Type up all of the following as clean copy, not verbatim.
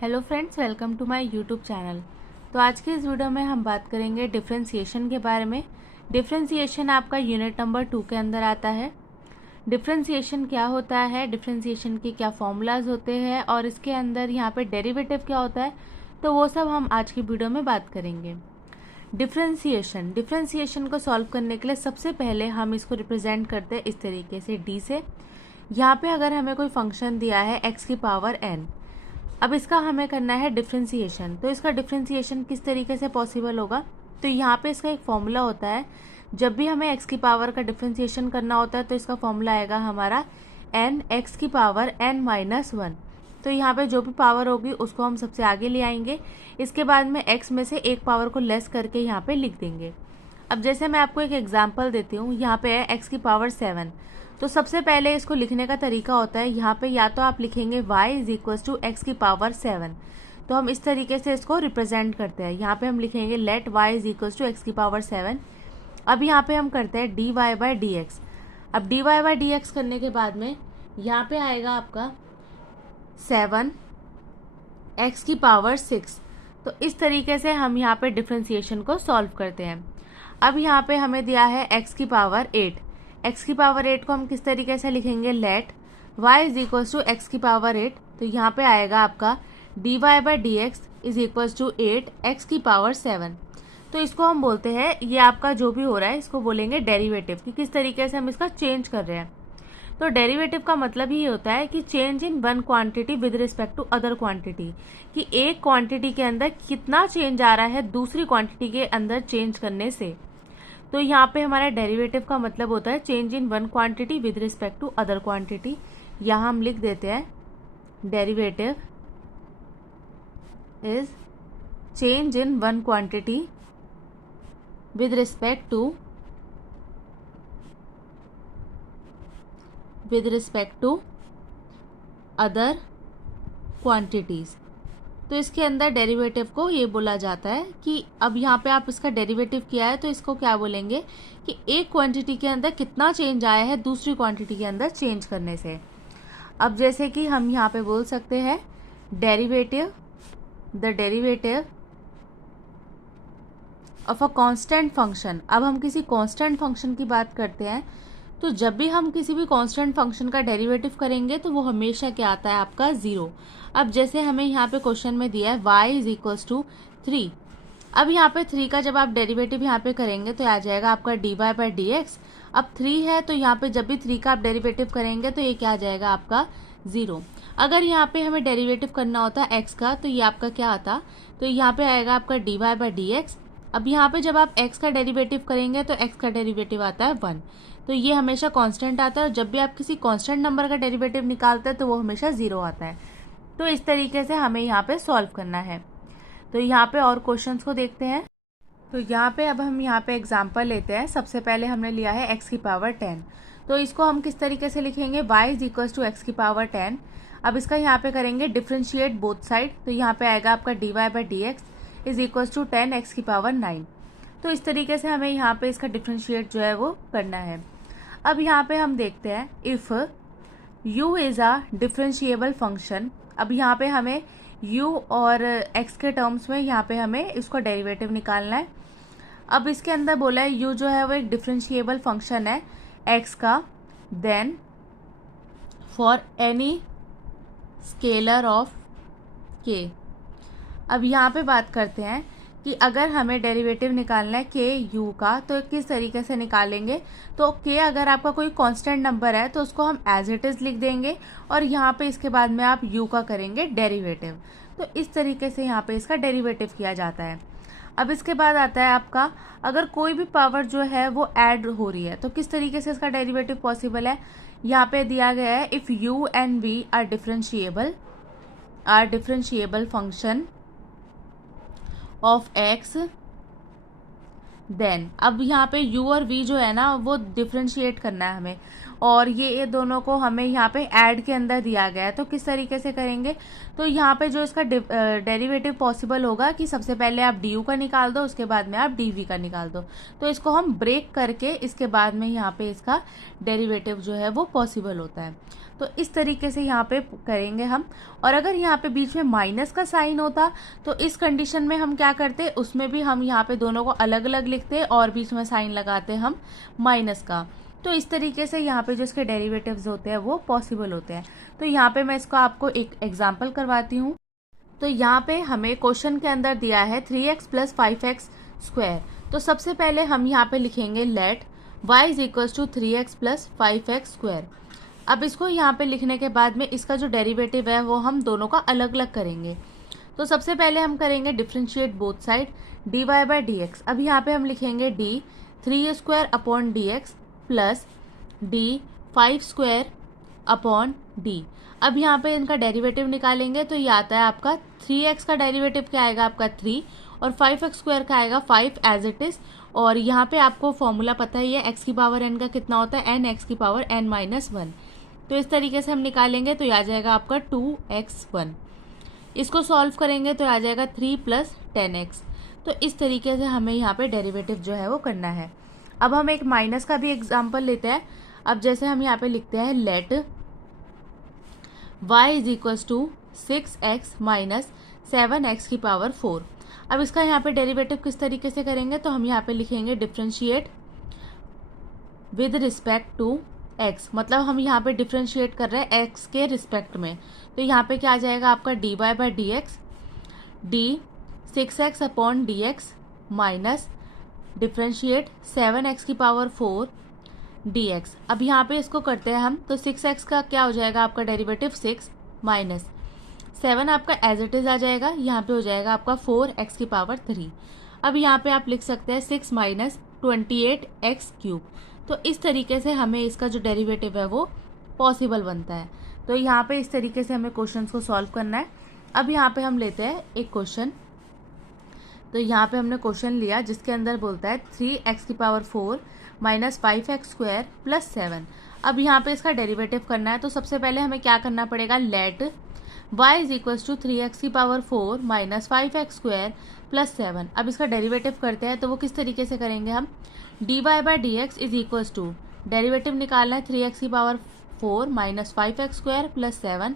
Hello friends, welcome to my YouTube channel. तो आज के इस वीडियो में हम बात करेंगे डिफरेंशिएशन के बारे में। डिफरेंशिएशन आपका यूनिट नंबर 2 के अंदर आता है। डिफरेंशिएशन क्या होता है, डिफरेंशिएशन के क्या फॉर्मूलाज होते हैं और इसके अंदर यहाँ पे डेरिवेटिव क्या होता है, तो वो सब हम आज की वीडियो में बात करेंगे। डिफरेंशिएशन को सॉल्व करने के लिए सबसे पहले हम इसको रिप्रेजेंट करते हैं इस तरीके से डी से। यहाँ पे अगर हमें कोई फंक्शन दिया है x की पावर n, अब इसका हमें करना है डिफरेंशिएशन। तो इसका डिफरेंशिएशन किस तरीके से पॉसिबल होगा, तो यहाँ पे इसका एक फॉर्मूला होता है। जब भी हमें x की पावर का डिफरेंशिएशन करना होता है तो इसका फॉर्मूला आएगा हमारा n x की पावर n माइनस 1। तो यहाँ पे जो भी पावर होगी उसको हम सबसे आगे ले आएंगे, इसके बाद में x में से एक पावर को लेस करके यहाँ पे लिख देंगे। अब जैसे मैं आपको एक एग्जाम्पल देती हूँ, यहाँ पे है x की पावर 7। तो सबसे पहले इसको लिखने का तरीका होता है, यहाँ पे या तो आप लिखेंगे y is equals to x की पावर 7। तो हम इस तरीके से इसको रिप्रेजेंट करते हैं। यहाँ पे हम लिखेंगे let y is equals to x की पावर 7। अब यहाँ पे हम करते हैं dy बाई डी एक्स। अब dy बाई डी एक्स करने के बाद में यहाँ पे आएगा आपका 7 x की पावर 6। तो इस तरीके से हम यहाँ पे डिफरेंशिएशन को सॉल्व करते हैं। अब यहाँ पे हमें दिया है x की पावर 8। x की पावर 8 को हम किस तरीके से लिखेंगे, let y is equals to x की पावर 8। तो यहाँ पे आएगा आपका dy by D x is equals to 8 x की पावर 7। तो इसको हम बोलते हैं, ये आपका जो भी हो रहा है इसको बोलेंगे डेरिवेटिव, कि किस तरीके से हम इसका चेंज कर रहे हैं। तो डेरिवेटिव का मतलब ही होता है कि change in one quantity with respect to other quantity, कि एक क्वांटिटी के अंदर कितना चेंज आ रहा है दूसरी क्वांटिटी के अंदर चेंज करने से। तो यहाँ पे हमारा डेरिवेटिव का मतलब होता है change in one quantity with respect to other quantity. यहाँ हम लिख देते हैं derivative is change in one quantity with respect to other quantities. तो इसके अंदर डेरिवेटिव को ये बोला जाता है कि अब यहाँ पे आप इसका डेरिवेटिव किया है तो इसको क्या बोलेंगे कि एक क्वांटिटी के अंदर कितना चेंज आया है दूसरी क्वांटिटी के अंदर चेंज करने से। अब जैसे कि हम यहाँ पे बोल सकते हैं the derivative of a constant function. अब हम किसी कांस्टेंट फंक्शन की बात करते हैं, तो जब भी हम किसी भी कांस्टेंट फंक्शन का डेरिवेटिव करेंगे तो वो हमेशा क्या आता है आपका 0। अब जैसे हमें यहाँ पे क्वेश्चन में दिया है y इज इक्वल्स टू 3। अब यहाँ पे 3 का जब आप डेरिवेटिव यहाँ पे करेंगे तो आ जाएगा आपका dy बाई डी एक्स। अब 3 है तो यहाँ पे जब भी 3 का आप डेरिवेटिव करेंगे तो ये क्या आ जाएगा आपका 0। अगर यहाँ पे हमें डेरिवेटिव करना होता है x का तो ये आपका क्या आता, तो यहाँ पे आएगा आपका dy बाई डी एक्स। अब यहाँ पे जब आप x का डेरिवेटिव करेंगे तो x का डेरिवेटिव आता है 1। तो ये हमेशा कांस्टेंट आता है, और जब भी आप किसी कांस्टेंट नंबर का डेरिवेटिव निकालते हैं तो वो हमेशा 0 आता है। तो इस तरीके से हमें यहाँ पे सॉल्व करना है। तो यहाँ पे और क्वेश्चंस को देखते हैं। तो यहाँ पे अब हम यहाँ पे एग्जांपल लेते हैं। सबसे पहले हमने लिया है x की पावर 10। तो इसको हम किस तरीके से लिखेंगे, y is equals to x की पावर 10। अब इसका यहाँ पे करेंगे डिफ्रेंशिएट बोथ साइड। तो यहाँ पे आएगा आपका dy by D x is equals to 10 x की पावर 9। तो इस तरीके से हमें यहाँ पे इसका डिफ्रेंशिएट जो है वो करना है। अब यहाँ पे हम देखते हैं if u is a differentiable function. अब यहाँ पे हमें u और x के टर्म्स में यहाँ पे हमें इसको डेरिवेटिव निकालना है। अब इसके अंदर बोला है u जो है वो एक डिफरेंशिएबल फंक्शन है x का, then for any scalar of k। अब यहाँ पे बात करते हैं कि अगर हमें डेरिवेटिव निकालना है के यू का तो किस तरीके से निकालेंगे। तो के अगर आपका कोई कांस्टेंट नंबर है तो उसको हम एज इट इज़ लिख देंगे, और यहाँ पे इसके बाद में आप यू का करेंगे डेरिवेटिव। तो इस तरीके से यहाँ पे इसका डेरिवेटिव किया जाता है। अब इसके बाद आता है आपका, अगर कोई भी पावर जो है वो ऐड हो रही है तो किस तरीके से इसका डेरिवेटिव पॉसिबल है। यहाँ पे दिया गया है if u and v are differentiable function of x, then अब यहाँ पे u और v जो है ना वो डिफ्रेंशिएट करना है हमें, और ये दोनों को हमें यहाँ पे ऐड के अंदर दिया गया है। तो किस तरीके से करेंगे, तो यहाँ पे जो इसका डेरिवेटिव पॉसिबल होगा कि सबसे पहले आप du का निकाल दो, उसके बाद में आप dv का निकाल दो। तो इसको हम ब्रेक करके इसके बाद में यहाँ पे इसका डेरिवेटिव जो है वो पॉसिबल होता है। तो इस तरीके से यहाँ पे करेंगे हम। और अगर यहाँ पे बीच में माइनस का साइन होता तो इस कंडीशन में हम क्या करते, उसमें भी हम यहाँ पे दोनों को अलग अलग लिखते और बीच में साइन लगाते हम माइनस का। तो इस तरीके से यहाँ पे जो इसके डेरिवेटिव्स होते हैं वो पॉसिबल होते हैं। तो यहाँ पे मैं इसको आपको एक एग्जाम्पल करवाती हूँ। तो यहाँ पे हमें क्वेश्चन के अंदर दिया है 3x प्लस 5x स्क्वायर। तो सबसे पहले हम यहाँ पे लिखेंगे let y is equals to 3x plus 5x square. अब इसको यहाँ पे लिखने के बाद में इसका जो डेरिवेटिव है वो हम दोनों का अलग अलग करेंगे। तो सबसे पहले हम करेंगे differentiate both side dy by D X. अब यहाँ पे हम लिखेंगे d 3 square upon D x plus d 5 square upon d। अब यहाँ पे इनका डेरिवेटिव निकालेंगे तो ये आता है आपका 3x का डेरिवेटिव क्या आएगा आपका 3 और 5x स्क्वायर का आएगा 5 एज इट इज। और यहाँ पे आपको फॉर्मूला पता ही है x की पावर n का कितना होता है, n x की पावर n माइनस 1। तो इस तरीके से हम निकालेंगे तो ये आ जाएगा आपका 2x1। इसको सॉल्व करेंगे तो आ जाएगा 3 प्लस 10x। तो इस तरीके से हमें यहाँ पे डेरिवेटिव जो है वो करना है। अब हम एक माइनस का भी एग्जाम्पल लेते हैं। अब जैसे हम यहाँ पे लिखते हैं let y is equals to 6x minus 7x की पावर 4। अब इसका यहाँ पे डेरिवेटिव किस तरीके से करेंगे तो हम यहाँ पे लिखेंगे differentiate with respect to x, मतलब हम यहाँ पे डिफ्रेंशिएट कर रहे हैं x के रिस्पेक्ट में। तो यहाँ पे क्या आ जाएगा आपका dy by D x D 6x upon D x minus differentiate 7x की पावर 4 dx। अब यहाँ पे इसको करते हैं हम तो 6x का क्या हो जाएगा आपका डेरिवेटिव 6 माइनस 7 आपका एज इट इज आ जाएगा, यहाँ पे हो जाएगा आपका 4x की पावर 3। अब यहाँ पे आप लिख सकते हैं 6 माइनस 28x क्यूब। तो इस तरीके से हमें इसका जो डेरिवेटिव है वो पॉसिबल बनता है। तो यहाँ पे इस तरीके से हमें क्वेश्चन को सॉल्व करना है। अब यहाँ पे हम लेते हैं एक क्वेश्चन। तो यहाँ पे हमने क्वेश्चन लिया जिसके अंदर बोलता है 3x की power 4 minus 5x square plus 7। अब यहाँ पे इसका डेरिवेटिव करना है। तो सबसे पहले हमें क्या करना पड़ेगा, let y is equals to 3x की power 4 minus 5x square plus 7। अब इसका डेरिवेटिव करते हैं तो वो किस तरीके से करेंगे हम, dy by D x is equals to derivative निकालना है 3x की power 4 minus 5x square plus 7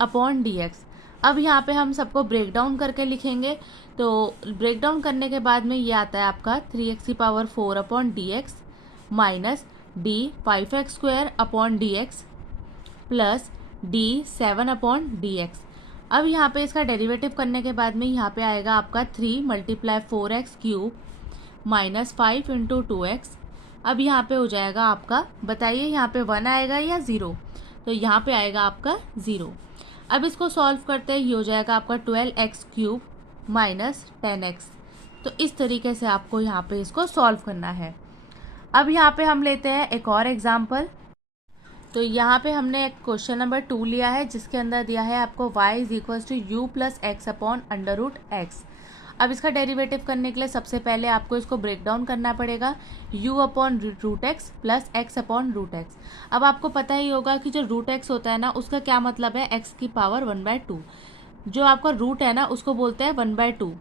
upon dx। अब यहाँ पे हम सबको ब्रेक डाउन करके लिखेंगे। तो ब्रेक डाउन करने के बाद में ये आता है आपका 3x की power 4 upon D x minus d 5x square upon D x plus d 7 upon D X. अब यहाँ पे इसका डेरिवेटिव करने के बाद में यहाँ पे आएगा आपका 3 multiply 4x cube minus 5 into 2x। अब यहाँ पे हो जाएगा आपका, बताइए यहाँ पे 1 आएगा या 0, तो यहाँ पे आएगा आपका 0। अब इसको सॉल्व करते ही हो जाएगा आपका 12x क्यूब माइनस 10x। तो इस तरीके से आपको यहाँ पे इसको सॉल्व करना है। अब यहाँ पे हम लेते हैं एक और एग्जाम्पल। तो यहाँ पे हमने एक क्वेश्चन नंबर 2 लिया है जिसके अंदर दिया है आपको y is equals to u plus x upon under root x. अब इसका डेरिवेटिव करने के लिए सबसे पहले आपको इसको ब्रेक डाउन करना पड़ेगा, u upon root x plus x upon root x. अब आपको पता ही होगा कि जो रूट एक्स होता है ना उसका क्या मतलब है, x की पावर 1/2। जो आपका रूट है ना उसको बोलते हैं 1/2।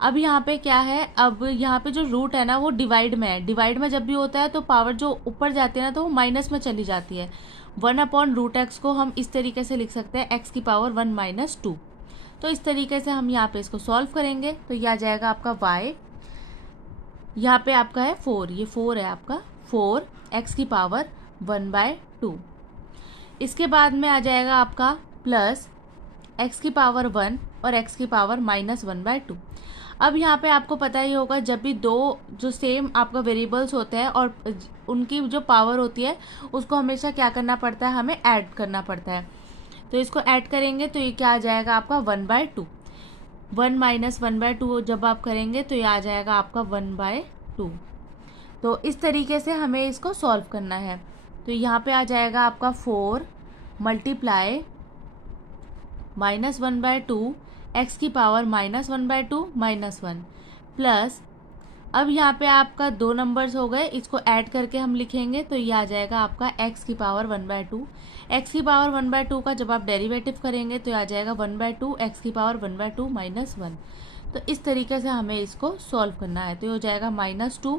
अब यहाँ पे क्या है, अब यहाँ पे जो रूट है ना वो डिवाइड में है। डिवाइड में जब भी होता है तो पावर जो ऊपर जाती है ना तो वो माइनस में चली जाती है। 1 अपॉन रूट एक्स को हम इस तरीके से लिख सकते हैं x की पावर 1 माइनस 2। तो इस तरीके से हम यहाँ पे इसको सॉल्व करेंगे तो यह आ जाएगा आपका y, यहाँ पे आपका है 4, ये 4 है आपका 4 x की पावर 1/2। इसके बाद में आ जाएगा आपका प्लस x की पावर 1 और x की पावर माइनस 1/2। अब यहाँ पे आपको पता ही होगा जब भी दो जो सेम आपका वेरिएबल्स होते हैं और उनकी जो पावर होती है उसको हमेशा क्या करना पड़ता है, हमें ऐड करना पड़ता है। तो इसको ऐड करेंगे तो ये क्या आ जाएगा आपका 1/2। 1 माइनस 1/2 जब आप करेंगे तो ये आ जाएगा आपका 1/2। तो इस तरीके से हमें इसको सॉल्व करना है। तो यहाँ पे आ जाएगा आपका 4 मल्टीप्लाई माइनस 1/2 x की पावर माइनस 1/2 माइनस 1 प्लस, अब यहाँ पे आपका 2 नंबर्स हो गए, इसको ऐड करके हम लिखेंगे तो ये आ जाएगा आपका x की पावर 1/2। x की पावर 1/2 का जब आप डेरिवेटिव करेंगे तो आ जाएगा 1/2 x की पावर 1/2 माइनस 1। तो इस तरीके से हमें इसको सॉल्व करना है। तो ये हो जाएगा -2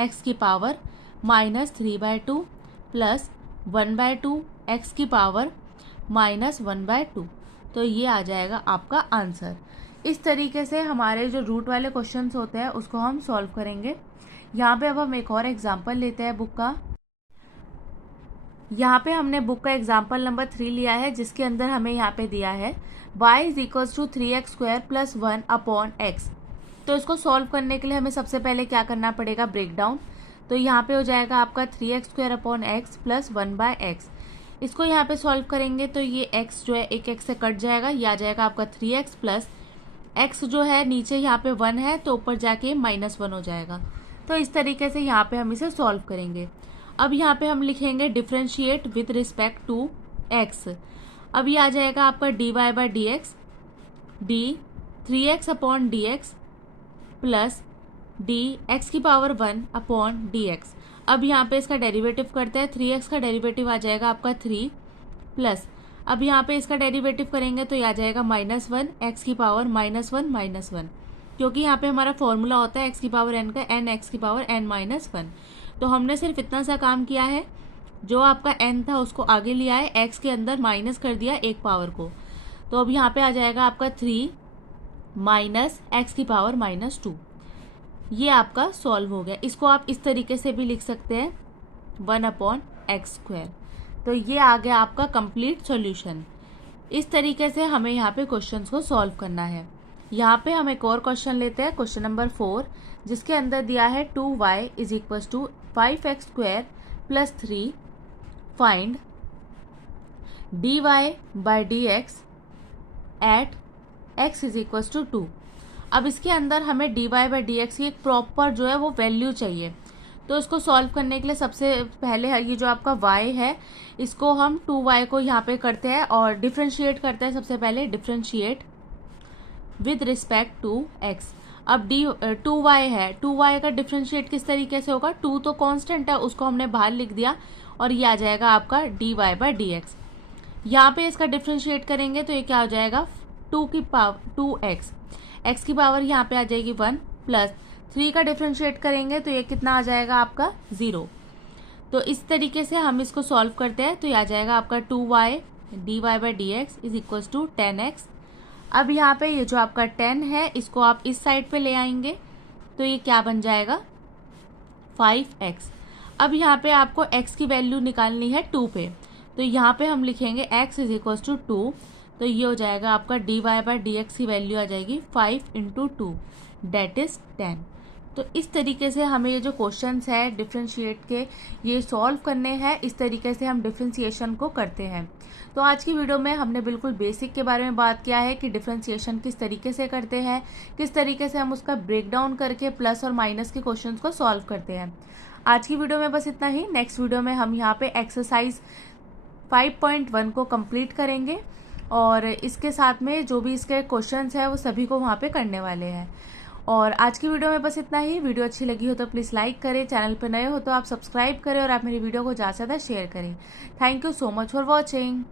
x की पावर -3/2 प्लस 1/2 एक्स की पावर -1/2। तो ये आ जाएगा आपका आंसर। इस तरीके से हमारे जो रूट वाले क्वेश्चंस होते हैं उसको हम सॉल्व करेंगे। यहाँ पे अब हम एक और एग्जाम्पल लेते हैं बुक का। यहाँ पे हमने बुक का एग्जाम्पल नंबर 3 लिया है, जिसके अंदर हमें यहाँ पे दिया है y = 3x² + 1/x। तो इसको सॉल्व करने के लिए हमें सबसे पहले क्या करना पड़ेगा, ब्रेक डाउन। तो यहाँ पे हो जाएगा आपका 3x² x + 1/x। इसको यहाँ पे सॉल्व करेंगे तो ये x जो है एक x से कट जाएगा, ये आ जाएगा आपका 3x प्लस x जो है नीचे यहाँ पे 1 है तो ऊपर जाके -1 हो जाएगा। तो इस तरीके से यहाँ पे हम इसे सॉल्व करेंगे। अब यहाँ पे हम लिखेंगे differentiate with respect to x। अब ये आ जाएगा आपका dy/dx d 3x/dx plus dx⁴ अब यहाँ पे इसका डेरिवेटिव करते हैं। 3x का डेरिवेटिव आ जाएगा आपका 3 प्लस, अब यहाँ पे इसका डेरिवेटिव करेंगे तो ये आ जाएगा -1 x⁴ -1 क्योंकि यहाँ पे हमारा फॉर्मूला होता है x⁴n का n x⁴n-1। तो हमने सिर्फ इतना सा काम किया है, जो आपका n था उसको आगे लिया है, x के अंदर माइनस कर दिया एक पावर को। तो अब यहाँ पे आ जाएगा आपका 3 x⁻² ये आपका सॉल्व हो गया। इसको आप इस तरीके से भी लिख सकते हैं 1/x²। तो ये आ गया आपका कंप्लीट सॉल्यूशन। इस तरीके से हमें यहाँ पे क्वेश्चंस को सॉल्व करना है। यहाँ पे हम एक और क्वेश्चन लेते हैं, क्वेश्चन नंबर 4, जिसके अंदर दिया है 2y = 5x² + 3 find dy/dx eight x = 2। अब इसके अंदर हमें dy/dx की एक प्रॉपर जो है वो वैल्यू चाहिए। तो इसको सॉल्व करने के लिए सबसे पहले ये जो आपका y है इसको हम 2y को यहाँ पे करते हैं और डिफ्रेंशिएट करते हैं। सबसे पहले differentiate with respect to x। अब 2y है, 2y का डिफ्रेंशिएट किस तरीके से होगा, 2 तो कांस्टेंट है उसको हमने बाहर लिख दिया और ये आ जाएगा आपका dy/dx। यहाँ पे इसका डिफ्रेंशिएट करेंगे तो ये क्या हो जाएगा 2x, x की पावर यहाँ पे आ जाएगी 1 प्लस 3 का डिफ्रेंशिएट करेंगे तो ये कितना आ जाएगा आपका 0। तो इस तरीके से हम इसको सॉल्व करते हैं तो ये आ जाएगा आपका 2y dy/dx = 10x। अब यहाँ पे ये जो आपका 10 है इसको आप इस साइड पे ले आएंगे तो ये क्या बन जाएगा 5x। अब यहाँ पे आपको x की वैल्यू निकालनी है 2 पे, तो यहाँ पे हम लिखेंगे x = 2। तो ये हो जाएगा आपका dy/dx की वैल्यू आ जाएगी 5 × 2 दैट इज 10। तो इस तरीके से हमें ये जो क्वेश्चंस है डिफ्रेंशिएट के ये सॉल्व करने हैं। इस तरीके से हम डिफ्रेंशिएशन को करते हैं। तो आज की वीडियो में हमने बिल्कुल बेसिक के बारे में बात किया है कि डिफ्रेंशिएशन किस तरीके से करते हैं, किस तरीके से हम उसका ब्रेक डाउन करके प्लस और माइनस के क्वेश्चंस को सॉल्व करते हैं। आज की वीडियो में बस इतना ही। नेक्स्ट वीडियो में हम यहाँ पे एक्सरसाइज 5.1 को कंप्लीट करेंगे और इसके साथ में जो भी इसके क्वेश्चंस है वो सभी को वहाँ पे करने वाले हैं। और आज की वीडियो में बस इतना ही। वीडियो अच्छी लगी हो तो प्लीज़ लाइक करें, चैनल पर नए हो तो आप सब्सक्राइब करें और आप मेरी वीडियो को ज़्यादा से ज़्यादा शेयर करें। Thank you so much for watching.